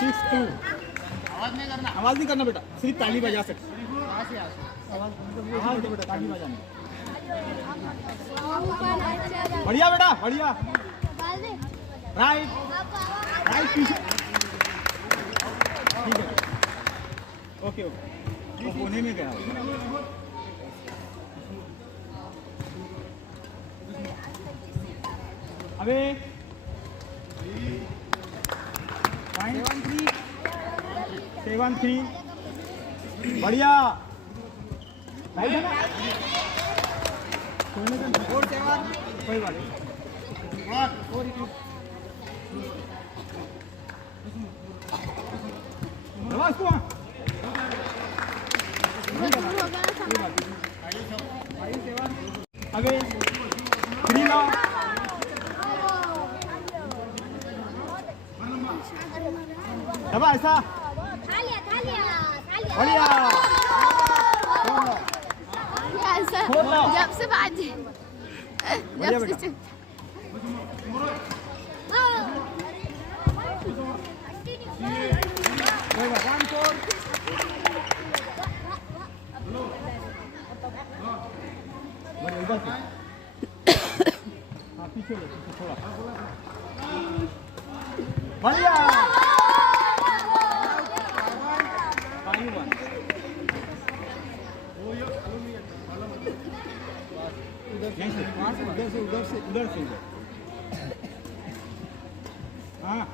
6-2। आवाज नहीं करना बेटा, सिर्फ ताली बजा सकते। आवाज दो बेटा, ताली बजाना। बढ़िया बेटा, बढ़िया। राइट पीछे। ठीक है, ओके ओके। वो कोने में गया। अबे 7-3। बढ़िया। राइट है ना? कोई बात नहीं। अबे 3 लाओ। दबा ऐसा। बढ़िया। जब से बाजी जब से पीछे थोड़ा। बढ़िया। उधर से हाँ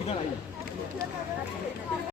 इधर आइए।